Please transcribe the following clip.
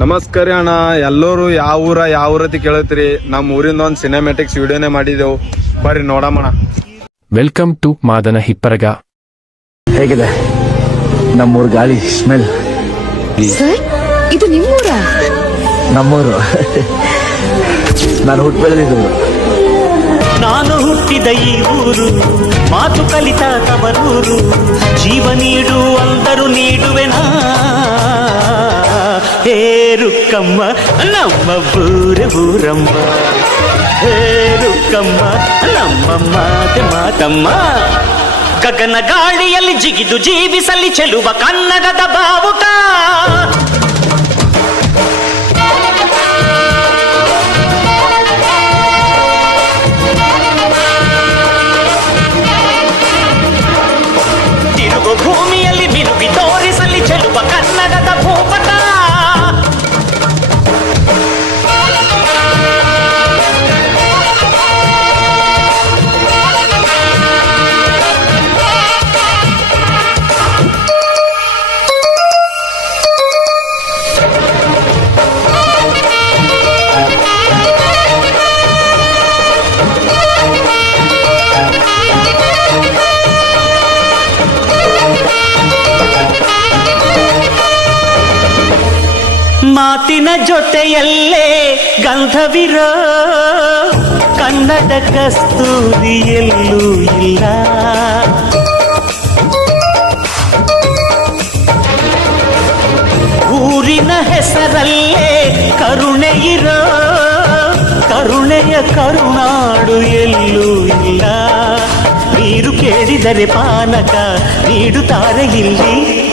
ನಮಸ್ಕಾರ ಅಣ್ಣ. ಎಲ್ಲರೂ ಯಾವ ಊರ ಯಾವ ಊರತಿ ಕೇಳತ್ರಿ ನಮ್ಮ ಊರಿಂದ ಒಂದು ಸಿನಿಮ್ಯಾಟಿಕ್ಸ್ ವಿಡಿಯೋನೇ ಮಾಡಿದೆವು. ಬರ್ರಿ ನೋಡಮ್ಮಣ ವೆಲ್ಕಮ್ ಟು ಮಾದನ ಹಿಪ್ಪರಗ ಹೇಗಿದೆ? ನಮ್ಮೂರ್ ಗಾಳಿ ಸ್ಮೆಲ್ ಸರ್ ಇದು ನಿಮ್ಮೂರ? ನಮ್ಮೂರು. ನಾನು ಹುಟ್ಟು ಬೆಳೆದಿದ್ದು ನಾನು ಹುಟ್ಟಿದ ಈ ಊರು ಮಾತು ಕಲಿತ ತವರೂರು. ಜೀವ ನೀಡು ಅಂದರು ನೀಡುವೆನಾ? ಹೇ ರುಕ್ಕಮ್ಮ ನಮ್ಮ ಬೂರೆ ಬೂರಮ್ಮ ಹೇ ರುಕ್ಕಮ್ಮ ನಮ್ಮ ಮಾತೆ ಮಾತಮ್ಮ ಗಗನ ಗಾಳಿಯಲ್ಲಿ ಜಿಗಿದು ಜೀವಿಸಲಿ ಚೆಲುವ ಕನ್ನಡದ ಬಾವುಟ ತಿರುಗು ಭೂಮಿಯಲ್ಲಿ ಮಿನುಗಿ ತೋರಿಸಲಿ ಚೆಲುವ ಮಾತಿನ ಜೊತೆಯಲ್ಲೇ ಗಂಧವಿರೋ. ಕನ್ನಡ ಕಸ್ತೂರಿ ಎಲ್ಲೂ ಇಲ್ಲ. ಊರಿನ ಹೆಸರಲ್ಲೇ ಕರುಣೆ ಇರೋ. ಕರುಣೆಯ ಕರುನಾಡು ಎಲ್ಲೂ ಇಲ್ಲ. ನೀರು ಕೇಳಿದರೆ ಪಾನಕ ನೀಡುತ್ತಾರೆ ಇಲ್ಲಿ.